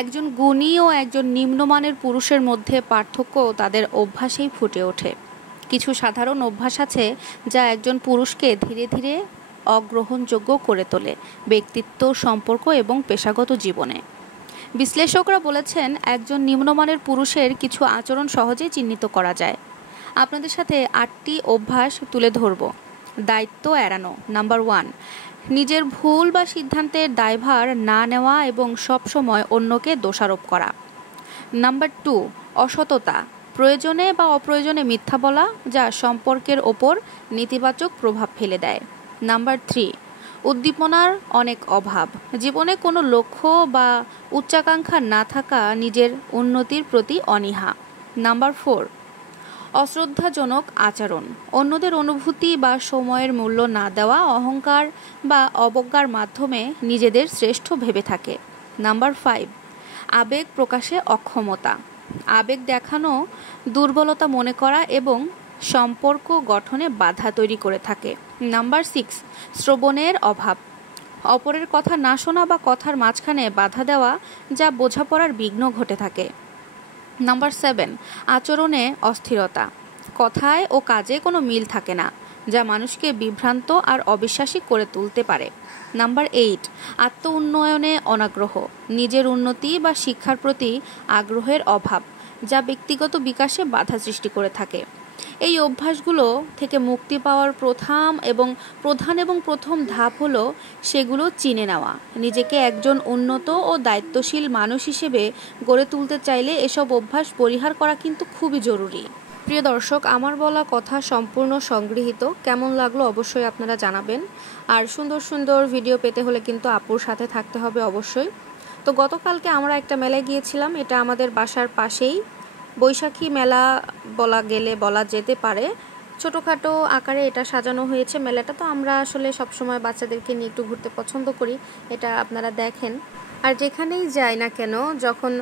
একজন গুণী ও একজন নিম্নমানের পুরুষের মধ্যে পার্থক্য তাদের অভ্যাসেই ফুটে ওঠে। কিছু সাধারণ অভ্যাস আছে যা একজন পুরুষকে ধীরে ধীরে অগ্রহণযোগ্য করে তোলে ব্যক্তিত্ব, সম্পর্ক এবং পেশাগত জীবনে। বিশ্লেষকরা বলেছেন, একজন নিম্নমানের পুরুষের কিছু আচরণ সহজেই চিহ্নিত করা যায়। আপনাদের সাথে 8টি অভ্যাস তুলে ধরব। দায়িত্ব এড়ানো। নাম্বার 1, নিজের ভুল বা সিদ্ধান্তের দায়ভার না নেওয়া এবং সবসময় অন্যকে দোষারোপ করা। নাম্বার 2, অসততা, প্রয়োজনে বা অপ্রয়োজনে মিথ্যা বলা যা সম্পর্কের ওপর নেতিবাচক প্রভাব ফেলে দেয়। নাম্বার 3, উদ্দীপনার অনেক অভাব, জীবনে কোনো লক্ষ্য বা উচ্চাকাঙ্ক্ষা না থাকা, নিজের উন্নতির প্রতি অনীহা। নাম্বার 4, অশ্রদ্ধাজনক আচরণ, অন্যদের অনুভূতি বা সময়ের মূল্য না দেওয়া, অহংকার বা অবজ্ঞার মাধ্যমে নিজেদের শ্রেষ্ঠ ভেবে থাকে। নাম্বার 5, আবেগ প্রকাশে অক্ষমতা, আবেগ দেখানো দুর্বলতা মনে করা এবং সম্পর্ক গঠনে বাধা তৈরি করে থাকে। নাম্বার 6, শ্রবণের অভাব, অপরের কথা না শোনা বা কথার মাঝখানে বাধা দেওয়া যা বোঝাপড়ার বিঘ্ন ঘটে থাকে। নাম্বার 7, আচরণে অস্থিরতা, কথায় ও কাজে কোনো মিল থাকে না যা মানুষকে বিভ্রান্ত আর অবিশ্বাসী করে তুলতে পারে। নাম্বার 8, আত্ম উন্নয়নে অনাগ্রহ, নিজের উন্নতি বা শিক্ষার প্রতি আগ্রহের অভাব যা ব্যক্তিগত বিকাশে বাধা সৃষ্টি করে থাকে। এই অভ্যাসগুলো থেকে মুক্তি পাওয়ার প্রধান এবং প্রথম ধাপ হলো সেগুলো চিনে নেওয়া। নিজেকে একজন উন্নত ও দায়িত্বশীল মানুষ হিসেবে গড়ে তুলতে চাইলে এসব অভ্যাস পরিহার করা কিন্তু খুবই জরুরি। প্রিয় দর্শক, আমার বলা কথা সম্পূর্ণ সংগৃহীত। কেমন লাগলো অবশ্যই আপনারা জানাবেন। আর সুন্দর সুন্দর ভিডিও পেতে হলে কিন্তু আপুর সাথে থাকতে হবে অবশ্যই। তো গতকালকে আমরা একটা মেলায় গিয়েছিলাম, এটা আমাদের বাসার পাশেই, বৈশাখী মেলা বলা যেতে পারে। ছোটোখাটো আকারে এটা সাজানো হয়েছে মেলাটা। তো আমরা আসলে সবসময় বাচ্চাদেরকে নিয়ে একটু ঘুরতে পছন্দ করি, এটা আপনারা দেখেন। আর যেখানেই যাই না কেন, যখন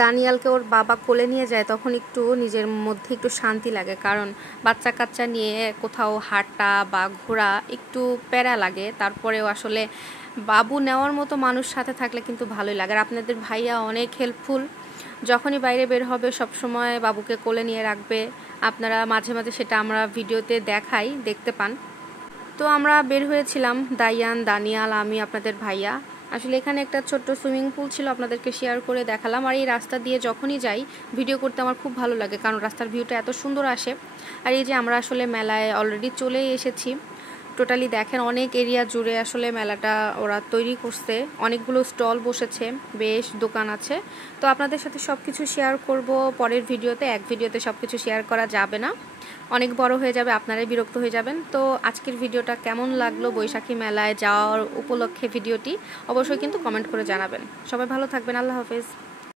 দানিয়ালকে ওর বাবা কোলে নিয়ে যায় তখন একটু নিজের মধ্যে একটু শান্তি লাগে, কারণ বাচ্চা কাচ্চা নিয়ে কোথাও হাঁটা বা ঘোরা একটু প্যারা লাগে। তারপরেও আসলে বাবু নেওয়ার মতো মানুষ সাথে থাকলে কিন্তু ভালোই লাগে। আর আপনাদের ভাইয়া অনেক হেল্পফুল, যখনই বাইরে বের হবে সবসময় বাবুকে কোলে নিয়ে রাখবে। আপনারা মাঝে মাঝে সেটা আমরা ভিডিওতে দেখতে পান। তো আমরা বের হয়েছিলাম, দাইয়ান, দানিয়াল, আমি, আপনাদের ভাইয়া। আসলে এখানে একটা ছোট্ট সুইমিং পুল ছিল, আপনাদেরকে শেয়ার করে দেখালাম। আর এই রাস্তা দিয়ে যখনই যাই ভিডিও করতে আমার খুব ভালো লাগে, কারণ রাস্তার ভিউটা এত সুন্দর আসে। আর এই যে আমরা আসলে মেলায় অলরেডি চলেই এসেছি। টোটালি দেখেন অনেক এরিয়া জুড়ে আসলে মেলাটা ওরা তৈরি করছে, অনেকগুলো স্টল বসেছে, বেশ দোকান আছে। তো আপনাদের সাথে সব কিছু শেয়ার করব পরের ভিডিওতে। এক ভিডিওতে সব কিছু শেয়ার করা যাবে না, অনেক বড় হয়ে যাবে, আপনারাই বিরক্ত হয়ে যাবেন। তো আজকের ভিডিওটা কেমন লাগলো, বৈশাখী মেলায় যাওয়ার উপলক্ষে ভিডিওটি, অবশ্যই কিন্তু কমেন্ট করে জানাবেন। সবাই ভালো থাকবেন, আল্লাহ হাফেজ।